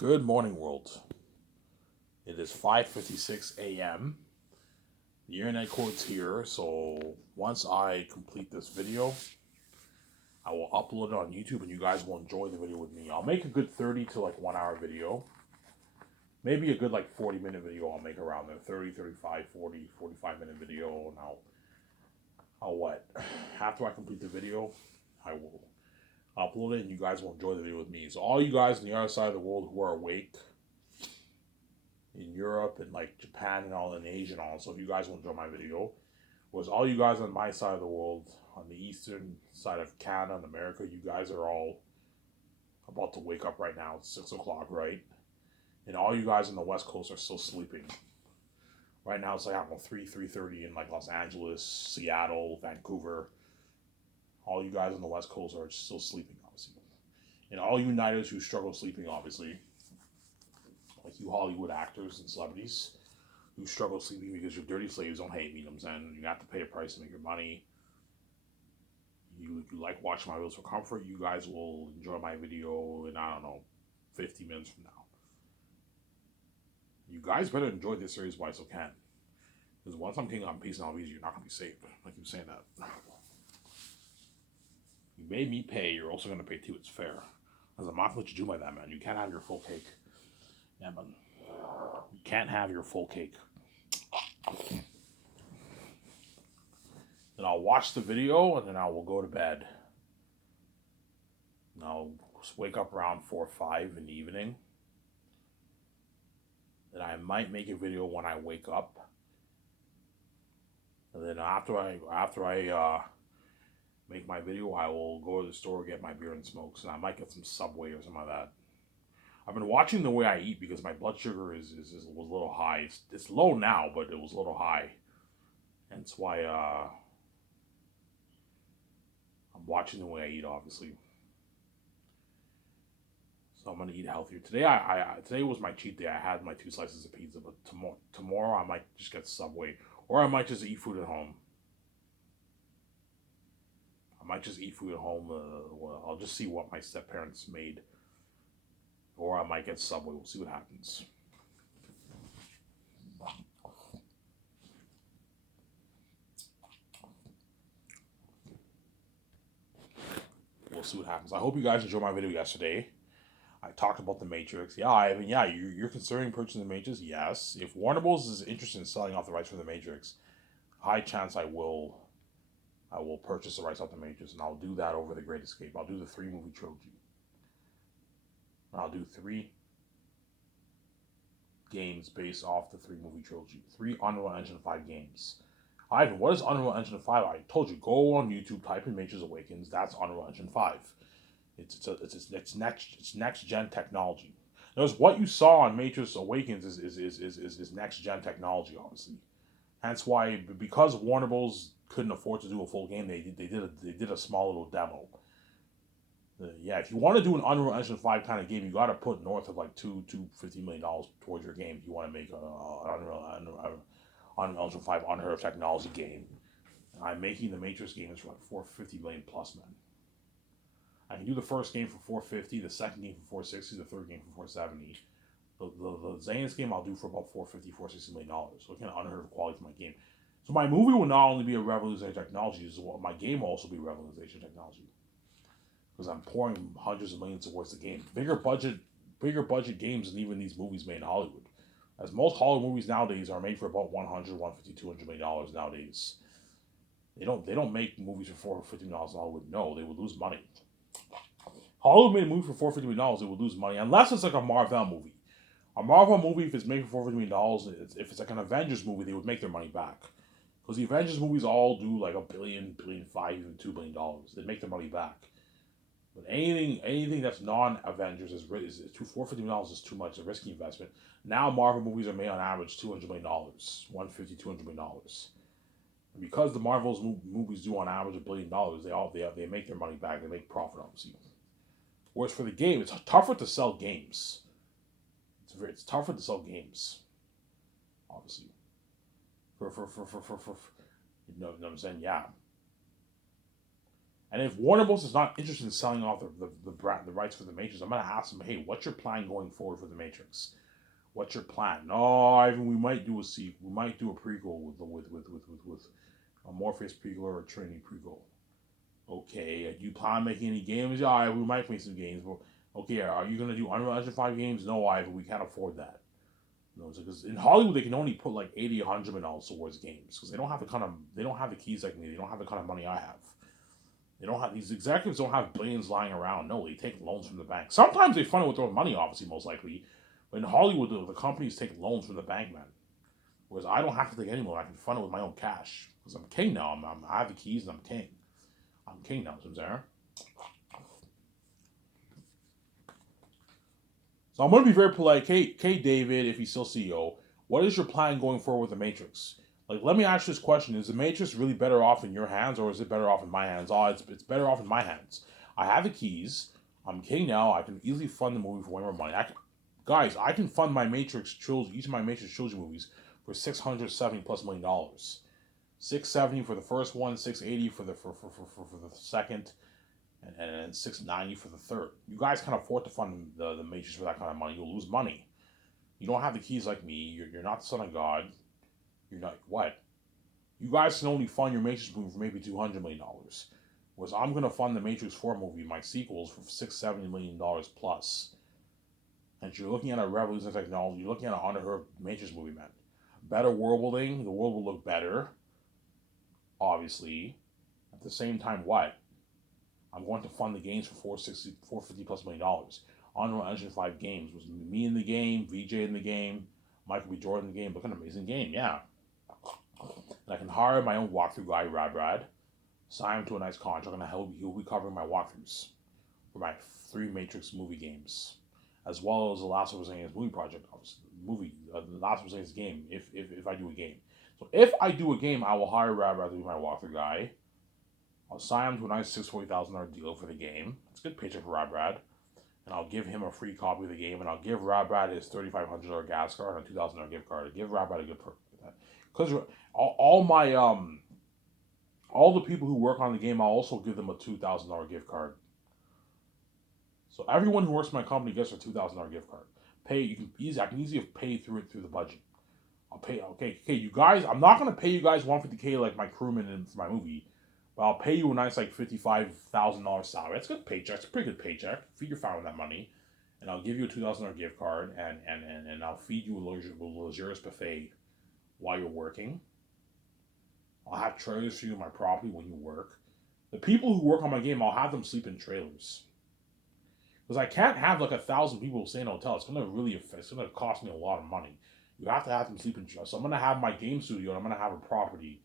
Good morning, world. It is 5:56 a.m. The internet code's here, so once I complete this video, I will upload it on YouTube and you guys will enjoy the video with me. I'll make a good 30 to like 1 hour video. Maybe a good like 40-minute video I'll make around there. 30, 35, 40, 45-minute video. And I'll what? After I complete the video, I will upload it and you guys will enjoy the video with me. So all you guys on the other side of the world who are awake, in Europe and like Japan and all in Asia and all. So if you guys will enjoy my video, was all you guys on my side of the world, on the eastern side of Canada and America, you guys are all about to wake up right now. It's 6 o'clock, right? And all you guys on the West Coast are still sleeping. Right now it's like, I don't know, 3:30 in like Los Angeles, Seattle, Vancouver. All you guys on the West Coast are still sleeping, obviously. And all you Uniteds who struggle sleeping, obviously, like you Hollywood actors and celebrities who struggle sleeping because you're dirty slaves, don't hate me, you know what I'm saying? You have to pay a price to make your money. You like watching my videos for comfort, you guys will enjoy my video in, I don't know, 50 minutes from now. You guys better enjoy this series while I still can. Because once I'm king on peace and all these, you're not going to be saved. I keep saying that. You made me pay, you're also going to pay too, it's fair. As I'm not going to let you do like that, man. You can't have your full cake. Yeah, man. You can't have your full cake. Then I'll watch the video and then I will go to bed. And I'll wake up around 4 or 5 in the evening. Then I might make a video when I wake up. And then after I make my video, I will go to the store, get my beer and smokes, and I might get some Subway or something like that. I've been watching the way I eat because my blood sugar was a little high. It's low now, but it was a little high. And that's why I'm watching the way I eat, obviously. So I'm gonna eat healthier today. Today was my cheat day. I had my 2 slices of pizza, but tomorrow I might just get Subway, or I might just eat food at home. I might just eat food at home. Well, I'll just see what my step parents made, or I might get Subway. We'll see what happens. We'll see what happens. I hope you guys enjoyed my video yesterday. I talked about the Matrix. Yeah, I mean, yeah, you're considering purchasing the Matrix. Yes, if Warner Bros is interested in selling off the rights for the Matrix, high chance I will purchase the rights off the Matrix, and I'll do that over The Great Escape. I'll do the 3-movie trilogy. I'll do 3 games based off the 3-movie trilogy. 3 Unreal Engine 5 games. Ivan, what is Unreal Engine 5? I told you, go on YouTube, type in Matrix Awakens. That's Unreal Engine 5. It's next gen technology. Notice what you saw on Matrix Awakens is next gen technology, obviously. Hence why, because Warner Bros. Couldn't afford to do a full game, they did a small little demo. Yeah, if you want to do an Unreal Engine 5 kind of game, you got to put north of like $250 million towards your game if you want to make an Unreal Engine 5 unheard of technology game. I'm making the Matrix games for like $450 million plus, man. I can do the first game for 450, the second game for 460, the third game for 470. The Xenos game I'll do for about 450, $460 million. So it's kind of unheard of quality for my game. So my movie will not only be a revolutionary technology, my game will also be revolutionary technology. Because I'm pouring hundreds of millions towards the game. Bigger budget games than even these movies made in Hollywood. As most Hollywood movies nowadays are made for about $100, $150, $200 million nowadays. They don't make movies for $450 million in Hollywood. No, they would lose money. Hollywood made a movie for $450 million, they would lose money. Unless it's like a Marvel movie. A Marvel movie, if it's made for $450 million, if it's like an Avengers movie, they would make their money back. Because the Avengers movies all do like $1 billion, $1.5 billion, even $2 billion. They make their money back. But anything that's non-Avengers is $450 million is too much, a risky investment. Now Marvel movies are made on average $200 million, $150, $200 million. And because the Marvel's movies do on average $1 billion, they make their money back. They make profit, obviously. Whereas for the game, it's tougher to sell games. It's tougher to sell games, obviously. You know what I'm saying? Yeah. And if Warner Bros. Is not interested in selling off the rights for the Matrix, I'm gonna ask them, hey, what's your plan going forward for the Matrix? What's your plan? No, Ivan, we might do a sequel. We might do a prequel with a Morpheus prequel or a Trinity prequel. Okay, do you plan on making any games? Yeah, we might make some games. But okay, are you gonna do Unreal Engine 5 games? No, Ivan, we can't afford that. You know, because in Hollywood they can only put like 80, $100 million towards games because they don't have the keys like me. They don't have the kind of money I have. They don't have these executives don't have billions lying around. No, they take loans from the bank. Sometimes they fund it with their own money, obviously, most likely. But in Hollywood, the companies take loans from the bank, man. Whereas I don't have to take any loan. I can fund it with my own cash because I'm king now. I have the keys and I'm king. I'm king now, Sarah. So I'm going to be very polite. K. David, if he's still CEO, what is your plan going forward with the Matrix? Like, let me ask you this question. Is the Matrix really better off in your hands or is it better off in my hands? Oh, it's better off in my hands. I have the keys. I'm king now. I can easily fund the movie for way more money. Guys, I can fund my Matrix trilogy, each of my Matrix trilogy movies for $670+ million. $670 for the first one, $680 for the second, and $690 for the third. You guys can't afford to fund the Matrix for that kind of money. You'll lose money. You don't have the keys like me. You're not the son of God. You're not what? You guys can only fund your Matrix movie for maybe $200 million. Whereas I'm gonna fund the Matrix 4 movie, my sequels, for $670 million plus. And you're looking at a revolution in technology. You're looking at an unheard Matrix movie, man. Better world building. The world will look better. Obviously. At the same time, what? I'm going to fund the games for $450+ million. Unreal Engine 5 games was me in the game, VJ in the game, Michael B. Jordan in the game. Look at an amazing game, yeah. And I can hire my own walkthrough guy, Rad, sign him to a nice contract, and he'll be covering my walkthroughs for my 3 Matrix movie games, as well as the Last of Us movie project, the Last of Us game. If I do a game, so if I do a game, I will hire Rad to be my walkthrough guy. I'll sign him to a nice $640,000 deal for the game. It's a good paycheck for Rad. And I'll give him a free copy of the game, and I'll give Rad his $3,500 gas card and a $2,000 gift card. I'll give Rad a good perk for that. Because all the people who work on the game, I'll also give them a $2,000 gift card. So everyone who works for my company gets a $2,000 gift card. I can easily pay through the budget. I'll pay. Okay, you guys. I'm not gonna pay you guys $150K like my crewman for my movie. But I'll pay you a nice like $55,000 salary. That's a good paycheck. It's a pretty good paycheck. Feed your family with that money, and I'll give you a $2,000 gift card, and I'll feed you a luxurious buffet while you're working. I'll have trailers for you in my property when you work. The people who work on my game, I'll have them sleep in trailers. Because I can't have like 1,000 people stay in a hotel. It's gonna cost me a lot of money. You have to have them sleep in trailers. So I'm gonna have my game studio, and I'm gonna have a property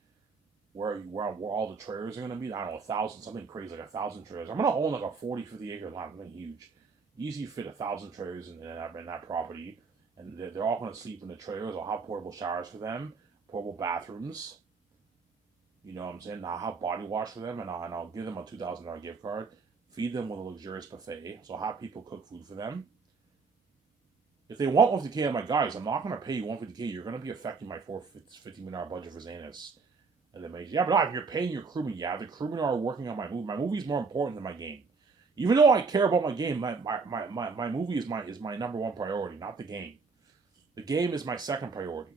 where all the trailers are going to be. I don't know, 1,000, something crazy, like 1,000 trailers. I'm going to own like a 40, 50 acre land, something huge. Easy fit 1,000 trailers in that property. And they're all going to sleep in the trailers. I'll have portable showers for them, portable bathrooms. You know what I'm saying? I'll have body wash for them, and I'll give them a $2,000 gift card. Feed them with a luxurious buffet. So I'll have people cook food for them. If they want $150K, I'm like, guys, I'm not going to pay you $150K. You're going to be affecting my $450 million budget for Zanus. And the major, yeah, but if you're paying your crewmen, yeah, the crewmen are working on my movie. My movie is more important than my game. Even though I care about my game, my movie is my number one priority, not the game. The game is my second priority.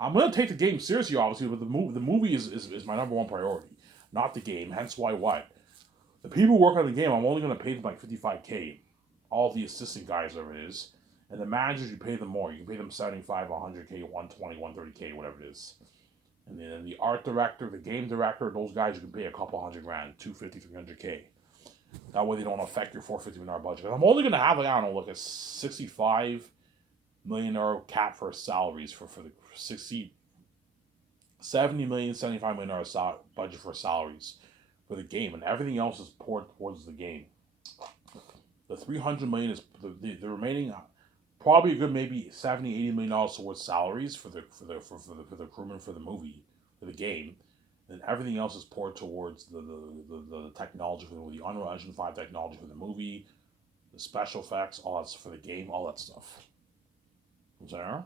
I'm gonna take the game seriously, obviously, but the movie is my number one priority, not the game. Hence why what? The people who work on the game, I'm only gonna pay them like $55K. All the assistant guys, whatever it is, and the managers, you pay them more. You can pay them $75, $100K, $120, $130K, whatever it is. And then the art director, the game director, those guys you can pay a couple $100,000, $250, $300K. That way they don't affect your $450 million budget. I'm only gonna have like, I don't know, like a $65 million cap for salaries for the 70 million, $75 million budget for salaries for the game, and everything else is poured towards the game. The $300 million is the remaining. Probably a good maybe $70-80 million towards salaries for the crewmen for the movie, for the game, and everything else is poured towards the technology for the Unreal Engine 5 technology for the movie, the special effects, all that's for the game, all that stuff. Is there?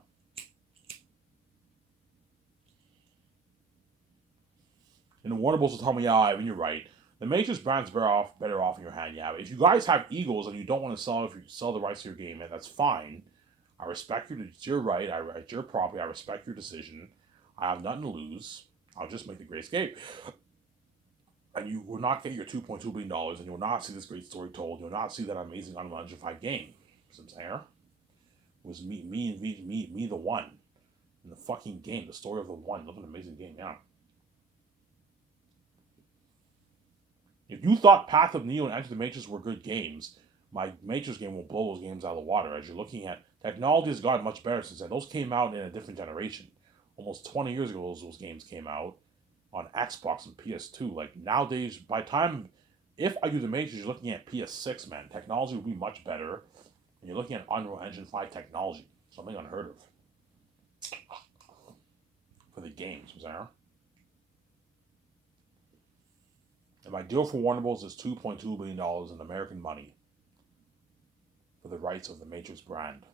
And the Warner Bros. Will tell me, yeah, Ivan, you're right. The Matrix brand's better off in your hand. Yeah, if you guys have egos and you don't want to sell, if you sell the rights to your game, that's fine. I respect you. It's your right. It's your property. I respect your decision. I have nothing to lose. I'll just make the great escape. And you will not get your $2.2 billion, and you will not see this great story told. You will not see that amazing Unreal Engine 5 game. Some air. It was me, the one. In the fucking game. The story of the one. Look at an amazing game, yeah. If you thought Path of Neo and Enter the Matrix were good games, my Matrix game will blow those games out of the water. As you're looking at, technology has gotten much better since then. Those came out in a different generation. Almost 20 years ago, those games came out on Xbox and PS2. Like nowadays, by time, if I do the Matrix, you're looking at PS6, man. Technology will be much better. And you're looking at Unreal Engine 5 technology. Something unheard of. For the games, Sarah. And my deal for Warner Bros. Is $2.2 billion in American money for the rights of the Matrix brand.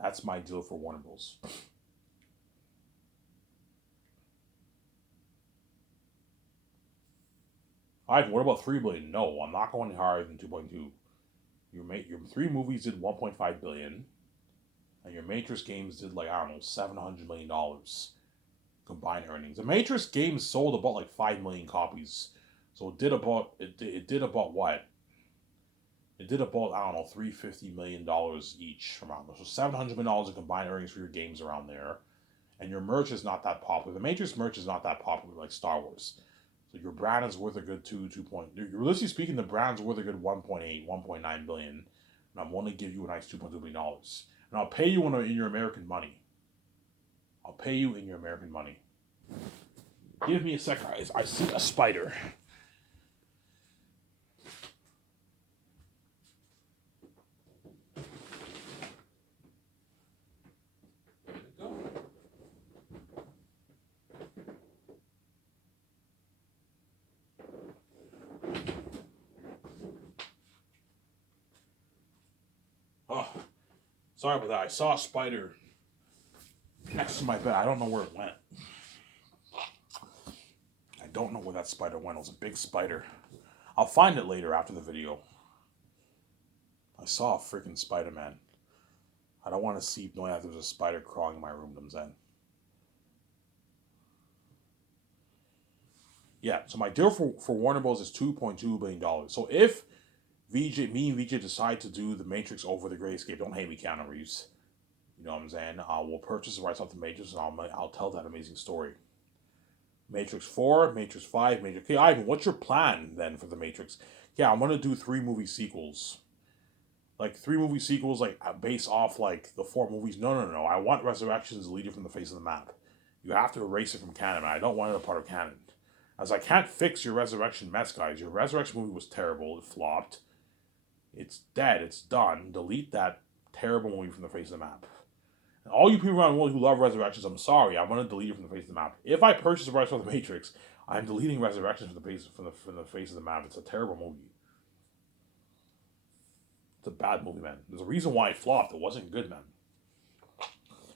That's my deal for Warner Bros. Alright, what about $3 billion? No, I'm not going higher than 2.2. Your 3 movies did $1.5 billion, and your Matrix games did like, I don't know, $700 million combined earnings. The Matrix games sold about like 5 million copies, so it did about what? It did about, I don't know, $350 million each around there. So $700 million in combined earnings for your games around there, and your merch is not that popular. The Matrix merch is not that popular like Star Wars. So your brand is worth a good 2 point. Realistically speaking, the brand's worth a good 1.8, 1.9 billion, and I'm willing to give you a nice $2.2 billion, and I'll pay you in your American money. I'll pay you in your American money. Give me a second. I see a spider. Oh, sorry about that. I saw a spider next to my bed. I don't know where it went. I don't know where that spider went. It was a big spider. I'll find it later after the video. I saw a freaking spider, man. I don't want to see knowing that there's a spider crawling in my room, Zen. Yeah, so my deal for Warner Bros. Is $2.2 billion. So if me and VJ decide to do the Matrix over the Great Escape, don't hate me, Keanu Reeves. You know what I'm saying? We'll purchase the rights off the Matrix, and I'll tell that amazing story. Matrix 4, Matrix 5, Matrix... Okay, Ivan, what's your plan then for the Matrix? Yeah, I'm going to do 3 movie sequels. Like 3 movie sequels, like based off like the 4 movies. No. I want Resurrections to lead you from the face of the map. You have to erase it from canon. I don't want it a part of canon. As I can't fix your Resurrection mess, guys. Your Resurrection movie was terrible. It flopped. It's dead. It's done. Delete that terrible movie from the face of the map. And all you people around the world who love Resurrections, I'm sorry. I'm going to delete it from the face of the map. If I purchase the rights for the Matrix, I'm deleting Resurrections from the face of the map. It's a terrible movie. It's a bad movie, man. There's a reason why it flopped. It wasn't good, man.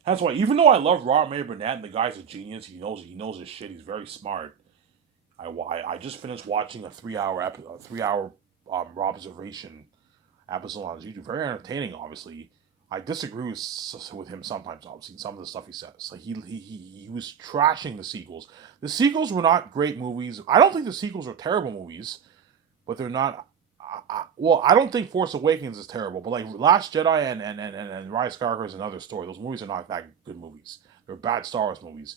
That's why, even though I love Robert Mayer Burnett and the guy's a genius, he knows his shit. He's very smart. I just finished watching a 3-hour observation episode on YouTube. Very entertaining, obviously. I disagree with him sometimes, obviously, some of the stuff he says. Like he was trashing the sequels. The sequels were not great movies. I don't think the sequels are terrible movies, but they're not. Well, I don't think Force Awakens is terrible, but like Last Jedi and Rise of Skywalker is another story. Those movies are not that good movies. They're bad Star Wars movies.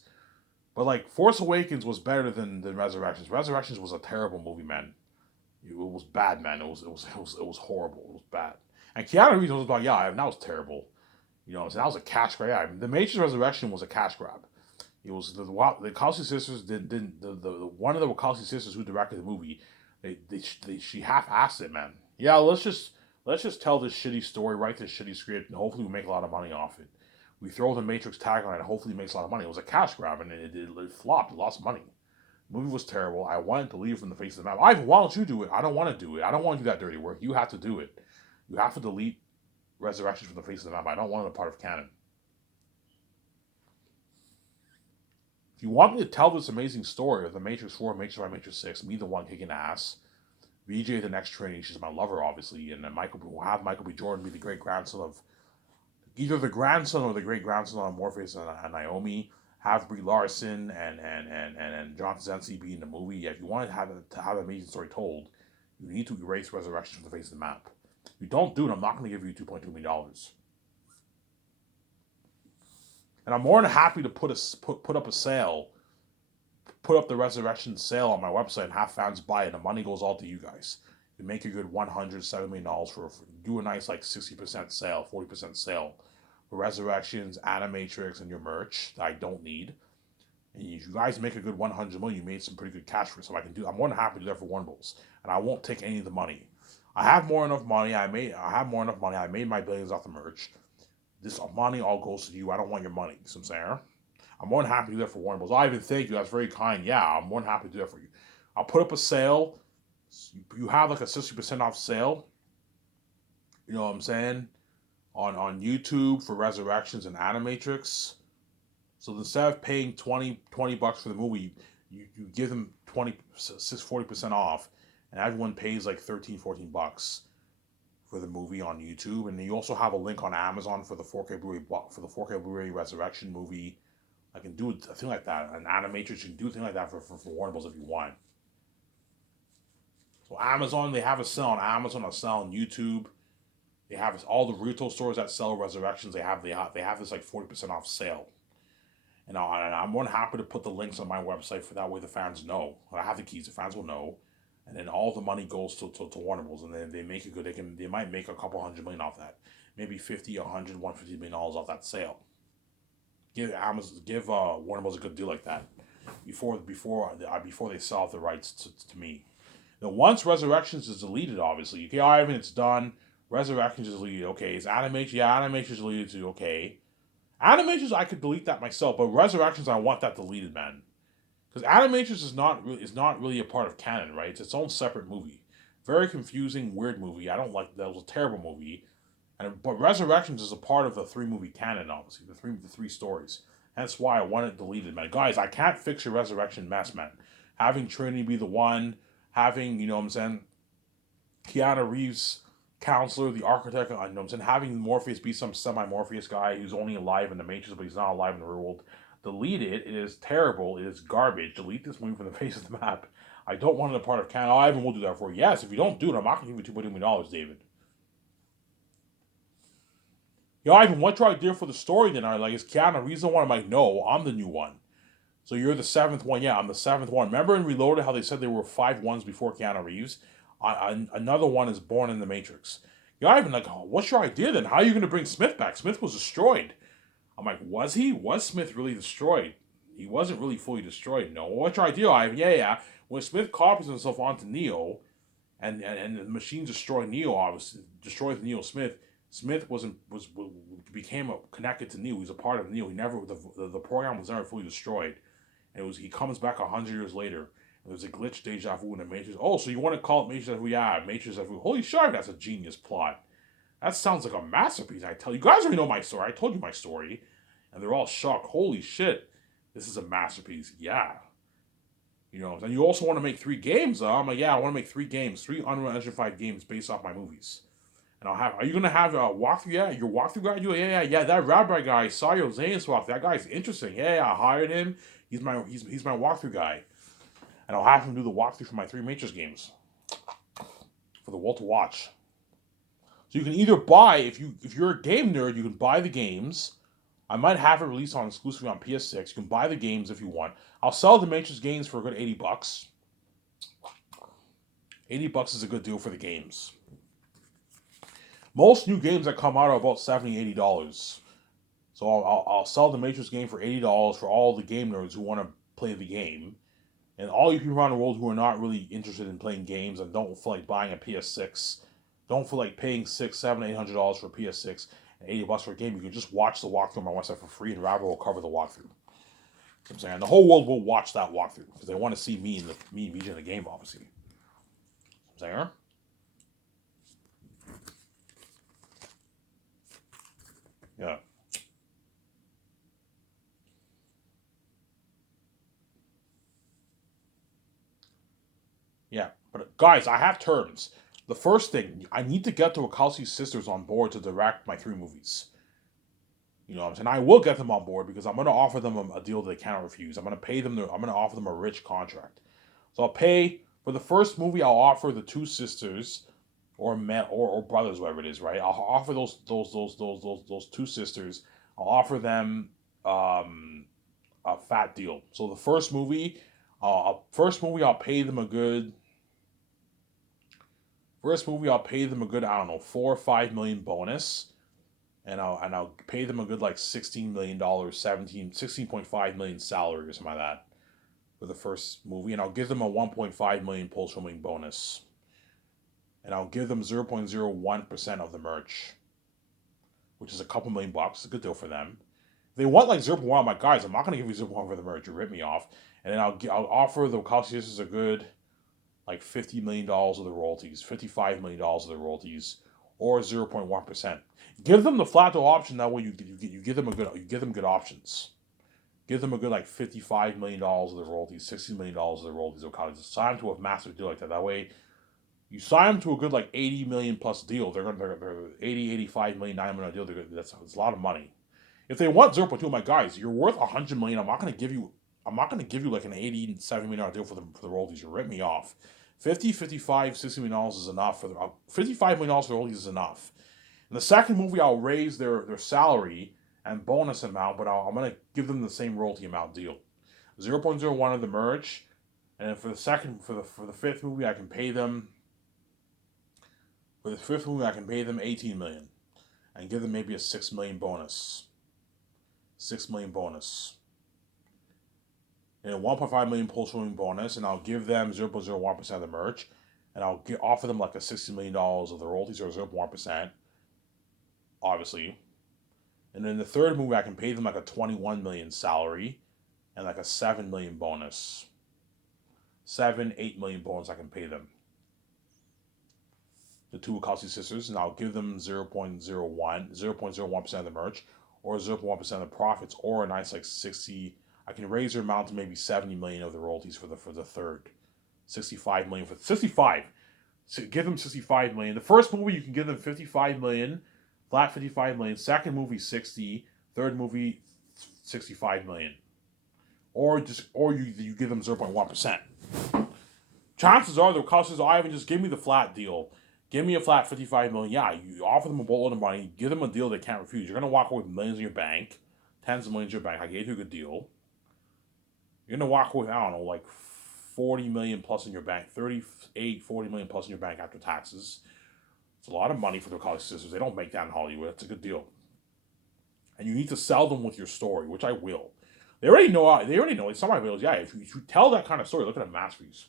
But like Force Awakens was better than Resurrections. Resurrections was a terrible movie, man. It was bad, man. It was horrible. It was bad. And Keanu Reeves was like, yeah, that was terrible. You know, so that was a cash grab. Yeah, the Matrix Resurrection was a cash grab. It was the Wachowski sisters the one of the Wachowski sisters who directed the movie. She half-assed it, man. Yeah, let's just tell this shitty story, write this shitty script, and hopefully we make a lot of money off it. We throw the Matrix tag on it, and hopefully it makes a lot of money. It was a cash grab, and it flopped. It lost money. The movie was terrible. I wanted to leave from the face of the map. Ivan, why don't you do it? I don't want to do it. I don't want to do that dirty work. You have to do it. You have to delete Resurrections from the face of the map. I don't want it a part of canon. If you want me to tell this amazing story of the Matrix 4, Matrix 5, Matrix 6, me the one kicking ass, VJ the next trainee, she's my lover, obviously, and then we'll have Michael B. Jordan be the great grandson of either the grandson or the great grandson of Morpheus and Naomi. Have Brie Larson and John Krasinski be in the movie. Yeah, if you want to have an amazing story told, you need to erase Resurrection from the face of the map. If you don't do it, I'm not going to give you $2.2 million. And I'm more than happy to put up a sale, put up the Resurrection sale on my website and have fans buy it. The money goes all to you guys. You make a good $107 million for do a nice like 60% sale, 40% sale for Resurrections, Animatrix, and your merch that I don't need. And if you guys make a good 100 million, you made some pretty good cash for it. So I'm more than happy to do that for Warner Bros. And I won't take any of the money. I have more enough money. I made my billions off the merch. This money all goes to you. I don't want your money. You know what I'm saying? I'm more than happy to do that for Warner Bros. I even thank you. That's very kind. Yeah, I'm more than happy to do that for you. I'll put up a sale. You have like a 60% off sale. You know what I'm saying? On YouTube for Resurrections and Animatrix. So instead of paying $20 for the movie, you give them 40% off, and everyone pays like $13-14 for the movie on YouTube. And you also have a link on Amazon for the 4K Blu-ray Resurrection movie. I can do a thing like that. An Animatrix, you can do a thing like that for Warner Bros. If you want. So Amazon, they have a sale on Amazon, a sale on YouTube. They have all the retail stores that sell Resurrections. They have this like 40% off sale. And I'm more than happy to put the links on my website for that way the fans know. I have the keys, the fans will know. And then all the money goes to Warner Bros. And then they make it good. They might make a couple $100 million off that. Maybe $50, $100, $150 million off that sale. Give Warner Bros. A good deal like that before they sell off the rights to me. Now once Resurrections is deleted, obviously, okay, Ivan, it's done. Resurrections is deleted. Okay, is Animatrix? Yeah, Animatrix is deleted too. Okay. Animatrix, I could delete that myself, but Resurrections, I want that deleted, man. Because Animatrix is not really a part of canon, right? It's its own separate movie. Very confusing, weird movie. I don't like that. It was a terrible movie. But Resurrections is a part of the 3-movie canon, obviously. The three stories. That's why I want it deleted, man. Guys, I can't fix your Resurrection mess, man. Having Trinity be the one, having, you know what I'm saying, Keanu Reeves counselor, the architect, you know what I'm saying, having Morpheus be some semi-Morpheus guy who's only alive in the Matrix, but he's not alive in the real world. Delete it. It is terrible. It is garbage. Delete this movie from the face of the map. I don't want it a part of canon. Ivan will do that for you. Yes, if you don't do it, I'm not going to give you $2.2 million, David. Yo, Ivan, what's your idea for the story then? Like, is Keanu Reeves the one? I'm like, no, I'm the new one. So you're the 7th one. Yeah, I'm the 7th one. Remember in Reloaded how they said there were 5 ones before Keanu Reeves? Another one is born in the Matrix. Yo, Ivan, like, what's your idea then? How are you going to bring Smith back? Smith was destroyed. I'm like, was he? Was Smith really destroyed? He wasn't really fully destroyed. No. What's your idea, Ivan? Yeah. When Smith copies himself onto Neo, and the machines destroy Neo, obviously destroys Neo Smith. Smith became connected to Neo. He's a part of Neo. He never the program was never fully destroyed. And he comes back 100 years later. And there's a glitch deja vu in the Matrix. Oh, so you want to call it Matrix deja vu? Yeah, Matrix deja vu. Holy shit, that's a genius plot. That sounds like a masterpiece. I tell you, guys already know my story. I told you my story, and they're all shocked. Holy shit, this is a masterpiece. Yeah. You know, and you also want to make 3 games. I'm like, yeah, I want to make 3 games, 3 Unreal Engine 5 games based off my movies. And are you gonna have a walkthrough? Yeah, your walkthrough guy. Yeah. That rabbi guy, Sario Zane's walkthrough. That guy's interesting. Yeah, I hired him. He's my walkthrough guy, and I'll have him do the walkthrough for my 3 Matrix games for the world to watch. So you can either buy if you're a game nerd, you can buy the games. I might have it released exclusively on PS6. You can buy the games if you want. I'll sell the Matrix games for a good $80. $80 is a good deal for the games. Most new games that come out are about $70, $80. So I'll sell the Matrix game for $80 for all the game nerds who want to play the game. And all you people around the world who are not really interested in playing games and don't feel like buying a PS6, don't feel like paying $600, $700, $800 for a PS6 and $80 for a game, you can just watch the walkthrough on my website for free, and Rabbit will cover the walkthrough. You know what I'm saying? The whole world will watch that walkthrough because they want to see me and VJ in the game, obviously. You know what I'm saying? Yeah. guys, I have terms. The first thing, I need to get the Wachowski sisters on board to direct my 3 movies. You know what I'm saying? I will get them on board because I'm going to offer them a deal they can't refuse. I'm going to pay them. I'm going to offer them a rich contract. So I'll pay for the first movie. I'll offer the 2 sisters, or men, or brothers, whatever it is. Right? I'll offer those 2 sisters. I'll offer them a fat deal. So the first movie, I'll pay them a good. First movie, I'll pay them a good, I don't know, 4 or 5 million bonus, and I'll pay them a good like $16 million, 16.5 million salary or something like that for the first movie, and I'll give them a 1.5 million post filming bonus, and I'll give them 0.01% of the merch, which is a couple $1 million. It's a good deal for them. If they want like 0.1, I'm like, guys, I'm not gonna give you 0.1 for the merch. You rip me off, and then I'll offer the Wachowski sisters a good like $50 million of the royalties, $55 million of the royalties, or 0.1%. Give them the flat deal option. That way, you give them good options. Give them a good like $55 million of the royalties, $60 million of the royalties. Okay, just sign them to a massive deal like that. That way, you sign them to a good like 80 million plus deal. They're 80, 85 million, $9 million deal. That's a lot of money. If they want 0.2, my guys, you're worth $100 million. I'm not gonna give you like an $87 million deal for the royalties. You rip me off. 50, 55, $60 million is enough for the $55 million for the royalties is enough. In the second movie, I'll raise their salary and bonus amount, but I'm gonna give them the same royalty amount deal. 0.01 of the merch, and for the fifth movie, I can pay them. For the fifth movie, I can pay them 18 million, and give them maybe a 6 million bonus. 6 million bonus. And a 1.5 million post-filming bonus, and I'll give them 0.01% of the merch, and I'll offer them like a $60 million of the royalties, or 0.1%, obviously. And then the third movie, I can pay them like a 21 million salary, and like a 7 million bonus. 8 million bonus I can pay them. The 2 Wachowski sisters, and I'll give them 0.01% of the merch, or 0.1% of the profits, or a nice like 60. I can raise their amount to maybe 70 million of the royalties for the third. 65 million for 65. So give them 65 million. The first movie you can give them 55 million, flat 55 million. Second movie 60. Third movie 65 million. Or you give them 0.1%. Chances are the Wachowskis, Ivan, just give me the flat deal. Give me a flat 55 million. Yeah, you offer them a boatload of money. Give them a deal they can't refuse. You're going to walk away with millions in your bank. Tens of millions in your bank. I gave you a good deal. You're going to walk away with, I don't know, like 40 million plus in your bank. 38, 40 million plus in your bank after taxes. It's a lot of money for the Wachowski sisters. They don't make that in Hollywood. It's a good deal. And you need to sell them with your story, which I will. They already know. Like some of my videos, yeah, if you tell that kind of story, look at a masterpiece.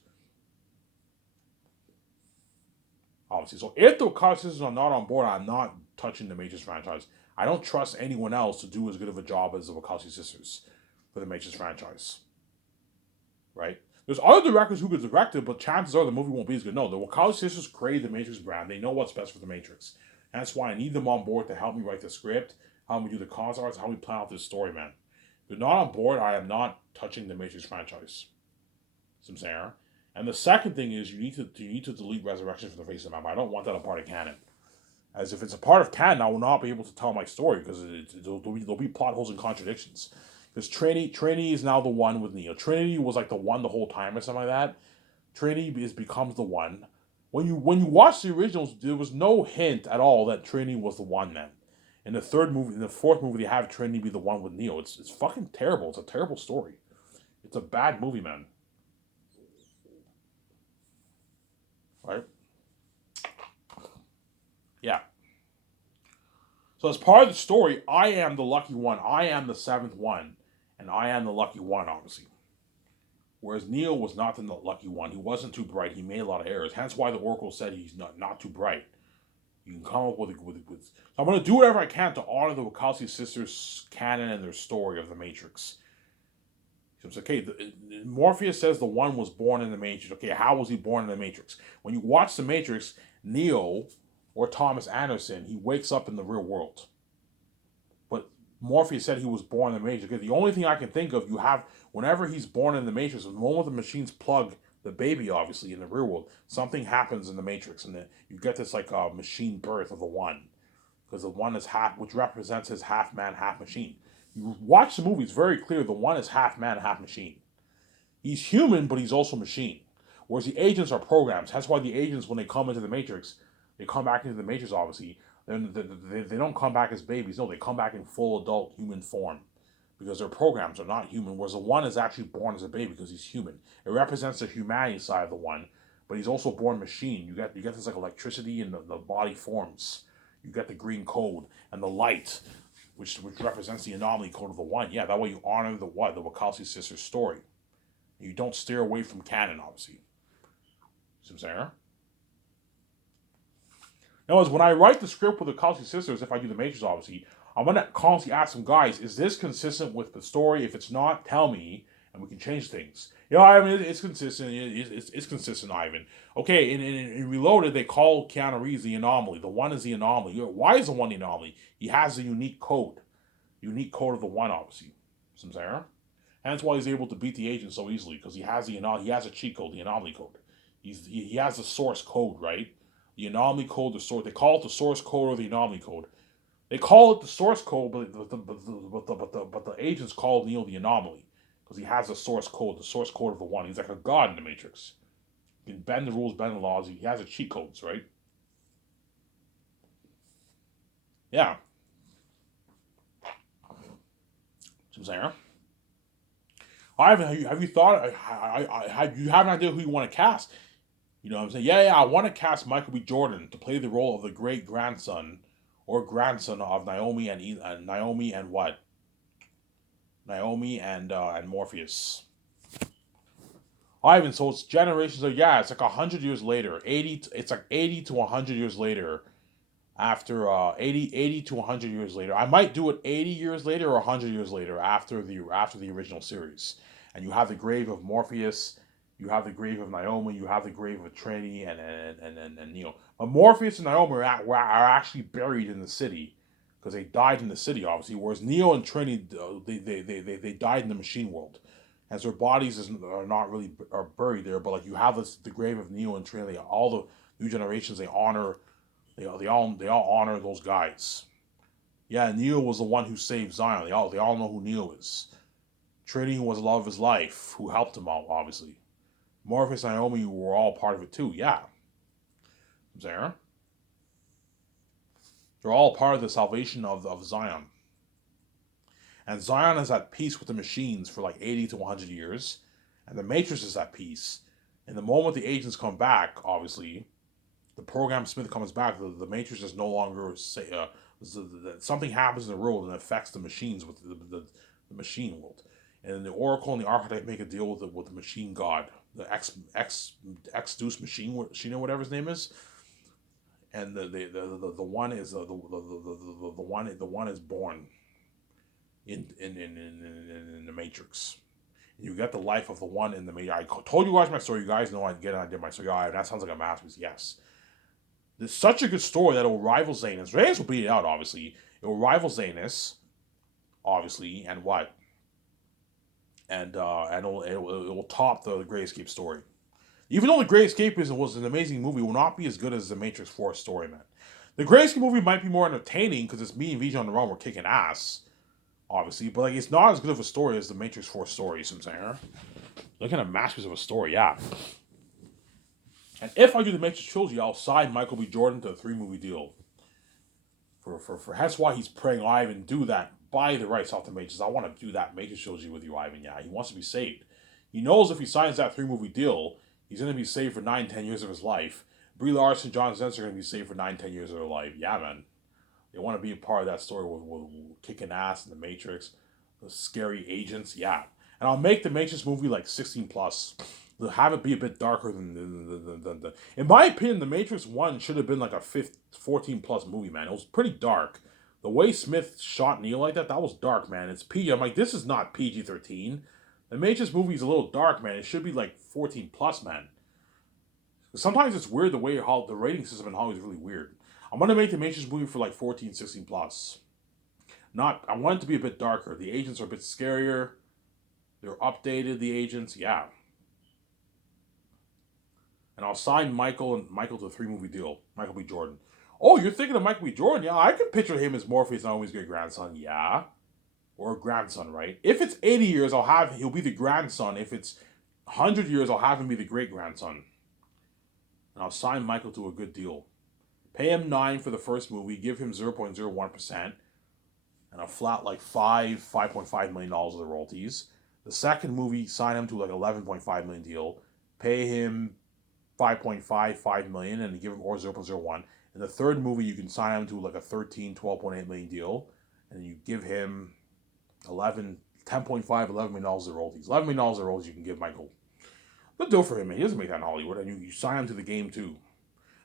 Obviously. So if the Wachowski sisters are not on board, I'm not touching the Matrix franchise. I don't trust anyone else to do as good of a job as the Wachowski sisters for the Matrix franchise. Right? There's other directors who could direct it, but chances are the movie won't be as good. No, the Wachowski sisters created the Matrix brand. They know what's best for the Matrix. And that's why I need them on board to help me write the script, help me do the concept arts, how we plan out this story, man. If they're not on board, I am not touching the Matrix franchise. Some saying. And the second thing is you need to delete Resurrection from the face of the map. I don't want that a part of canon. As if it's a part of canon, I will not be able to tell my story because there'll be plot holes and contradictions. Because Trinity is now the one with Neo. Trinity was like the one the whole time or something like that. Trinity becomes the one. When you watch the originals, there was no hint at all that Trinity was the one then. In the fourth movie, they have Trinity be the one with Neo. It's fucking terrible. It's a terrible story. It's a bad movie, man. Right? Yeah. So as part of the story, I am the lucky one. I am the seventh one. And I am the lucky one, obviously. Whereas Neo was not the lucky one. He wasn't too bright. He made a lot of errors. Hence why the Oracle said he's not too bright. You can come up with So I'm going to do whatever I can to honor the Wachowski sisters' canon and their story of the Matrix. So it's okay. Morpheus says the one was born in the Matrix. Okay, how was he born in the Matrix? When you watch the Matrix, Neo or Thomas Anderson, he wakes up in the real world. But Morpheus said he was born in the Matrix. Okay, the only thing I can think of, whenever he's born in the Matrix, the moment the machines plug the baby, obviously, in the real world. Something happens in the Matrix, and then you get this like machine birth of the One, because the One is half, which represents his half man, half machine. You watch the movie; it's very clear. The One is half man, half machine. He's human, but he's also machine. Whereas the agents are programs. That's why the agents, when they come into the Matrix, they come back into the Matrix, obviously. Then they don't come back as babies. No, they come back in full adult human form because their programs are not human. Whereas the One is actually born as a baby because he's human. It represents the humanity side of the One, but he's also born machine. You get this like electricity and the body forms. You get the green code and the light, which represents the anomaly code of the One. Yeah, that way you honor the Wachowski sisters' story. You don't steer away from canon, obviously. See what I'm saying? Now, as when I write the script with the Wachowski sisters, if I do the Matrix, obviously, I'm gonna constantly ask them, guys, is this consistent with the story? If it's not, tell me, and we can change things. You know, I mean, it's consistent. It's consistent, Ivan. Okay, in Reloaded, they call Keanu Reeves the anomaly. The One is the anomaly. Why is the One the anomaly? He has a unique code of the One, obviously. See what I'm saying? And that's why he's able to beat the agent so easily, because he has a cheat code, the anomaly code. He has the source code, right? The anomaly code, the source. They call it the source code or the anomaly code. They call it the source code, but the agents call Neo the anomaly because he has the source code of the One. He's like a god in the Matrix. He can bend the rules, bend the laws. He has the cheat codes, right? Yeah. See what I'm saying? Ivan, have you thought? You have an idea who you want to cast? You know what I'm saying? Yeah. I want to cast Michael B. Jordan to play the role of the great grandson or grandson of Naomi and Naomi and what? Naomi and Morpheus. Ivan, so it's generations of it's like 100 years later. It's like 80 to 100 years later. After 80 to 100 years later, I might do it 80 years later or 100 years later after the original series. And you have the grave of Morpheus, you have the grave of Naomi, you have the grave of Trinity and Neo. But Morpheus and Naomi are actually buried in the city because they died in the city, obviously. Whereas Neo and Trinity, they died in the machine world, as their bodies are not really are buried there. But like you have the grave of Neo and Trinity. All the new generations they honor. They all honor those guys. Yeah, Neo was the one who saved Zion. They all know who Neo is. Trinity was the love of his life, who helped him out, obviously. Morpheus and Naomi were all part of it too. Yeah, there. They're all part of the salvation of Zion. And Zion is at peace with the machines for like 80 to 100 years, and the Matrix is at peace. And the moment the agents come back, obviously, the program Smith comes back, the Matrix is no longer something happens in the world and affects the machines with the machine world. And the Oracle and the Archetype make a deal with the machine god, the X Deuce machine, whatever his name is. And the one is the one is born in the Matrix. You get the life of the One in the Matrix. I told you guys my story. You guys know I get an idea my story. That sounds like a masterpiece. Yes. It's such a good story that it will rival Zanus. Zanus will beat it out, obviously. It will rival Zanus, obviously, and what? And it will top the Great Escape story. Even though the Great Escape was an amazing movie, it will not be as good as the Matrix 4 story, man. The Great Escape movie might be more entertaining because it's me and Vijay on the run. We're kicking ass, obviously, but like it's not as good of a story as the Matrix 4 story. You know what I'm saying? Looking at masterpiece of a story, yeah. And if I do the Matrix trilogy, I'll sign Michael B. Jordan to a 3-movie deal. For that's why he's praying, Ivan, do that. Buy the rights off the Matrix. I want to do that Matrix trilogy with you, Ivan. Yeah, he wants to be saved. He knows if he signs that 3-movie deal, he's going to be saved for 9-10 years of his life. Brie Larson, John Zenz are going to be saved for 9-10 years of their life. Yeah, man. They want to be a part of that story with kicking ass in the Matrix, the scary agents. Yeah. And I'll make the Matrix movie like 16 plus. Have it be a bit darker than the. In my opinion, the Matrix 1 should have been like a 14 plus movie, man. It was pretty dark. The way Smith shot Neo like that was dark, man. It's PG. I'm like, this is not PG-13. The Matrix movie is a little dark, man. It should be like 14 plus, man. Sometimes it's weird the way the rating system in Hollywood is really weird. I'm going to make the Matrix movie for like 14, 16 plus. I want it to be a bit darker. The agents are a bit scarier. They're updated, the agents, yeah. And I'll sign Michael to a 3-movie deal. Michael B. Jordan. Oh, you're thinking of Michael B. Jordan? Yeah, I can picture him as Morpheus, Naomi's great grandson. Yeah, or grandson, right? If it's 80 years, he'll be the grandson. If it's 100 years, I'll have him be the great grandson. And I'll sign Michael to a good deal. Pay him 9 for the first movie. Give him 0.01%, and a flat like $5.5 million of the royalties. The second movie, sign him to like 11.5 million deal. Pay him 5.55 million and give him or 0.01. In the third movie, you can sign him to like a 12.8 million deal, and you give him 10.5, $11 million of royalties. $11 million of royalties you can give Michael. Good deal for him, man. He doesn't make that in Hollywood, and you sign him to the game too.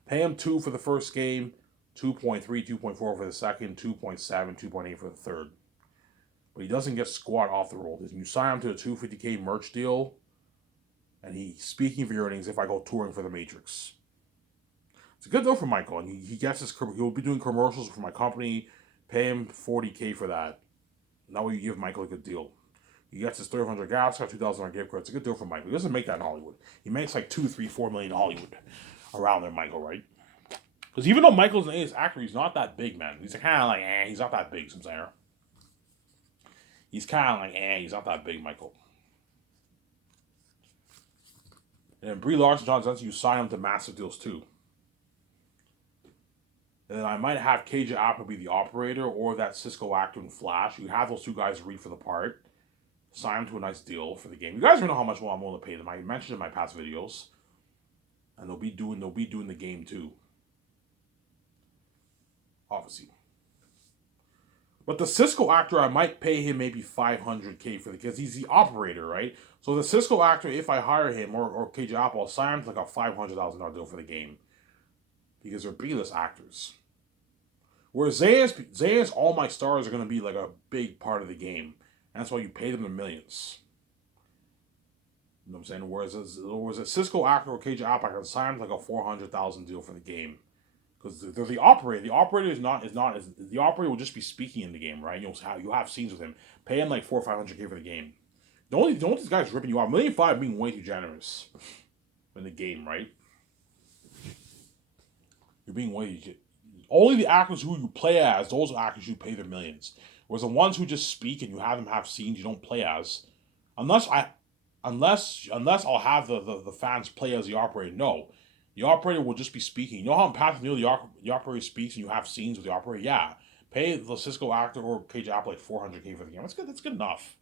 Pay him 2 for the first game, 2.3, 2.4 for the second, 2.7, 2.8 for the third. But he doesn't get squat off the roll. You sign him to a $250K merch deal, and he's speaking for your earnings if I go touring for the Matrix. It's a good deal for Michael, and he gets he'll be doing commercials for my company. Pay him $40K for that. Now you give Michael a good deal. He gets his 300 gas card, $2,000 gift card. It's a good deal for Michael. He doesn't make that in Hollywood. He makes like 2, 3, 4 million in Hollywood around there, Michael, right? Because even though Michael's an A-list actor, he's not that big, man. He's kind of like, he's not that big, something. He's kind of like, he's not that big, Michael. And Brie Larson, John Johnson, you sign them to massive deals too. And then I might have KJ Apa be the operator or that Cisco actor in Flash. You have those two guys read for the part. Sign them to a nice deal for the game. You guys know how much I'm willing to pay them. I mentioned in my past videos. And they'll be doing the game too. Obviously. But the Cisco actor, I might pay him maybe $500K for because he's the operator, right? So the Cisco actor, if I hire him or KJ Apple, I'll sign him to like a $500,000 deal for the game. Because they're B-list actors. Whereas Zayas, all my stars are going to be like a big part of the game. And that's why you pay them the millions. You know what I'm saying? Whereas a Cisco actor or KJ Apple, I can sign like a $400,000 deal for the game. Because they're the operator. The operator the operator will just be speaking in the game, right? You'll have scenes with him. Pay him like $400,000 or $500K for the game. Don't these guys ripping you off. $1.5 million being way too generous in the game, right? You're being way too. Only the actors who you play as, those are actors you pay their millions. Whereas the ones who just speak and you have them have scenes you don't play as, unless I'll have the fans play as the operator. No. The operator will just be speaking. You know how in Path of Neil the operator speaks and you have scenes with the operator? Yeah. Pay the Cisco actor or KJ Apple like $400K for the game. That's good. That's good enough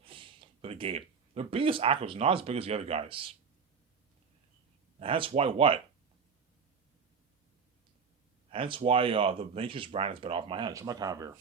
for the game. Their biggest actors not as big as the other guys. And that's why what? Hence why the Matrix brand has been off my hands. Show my camera here.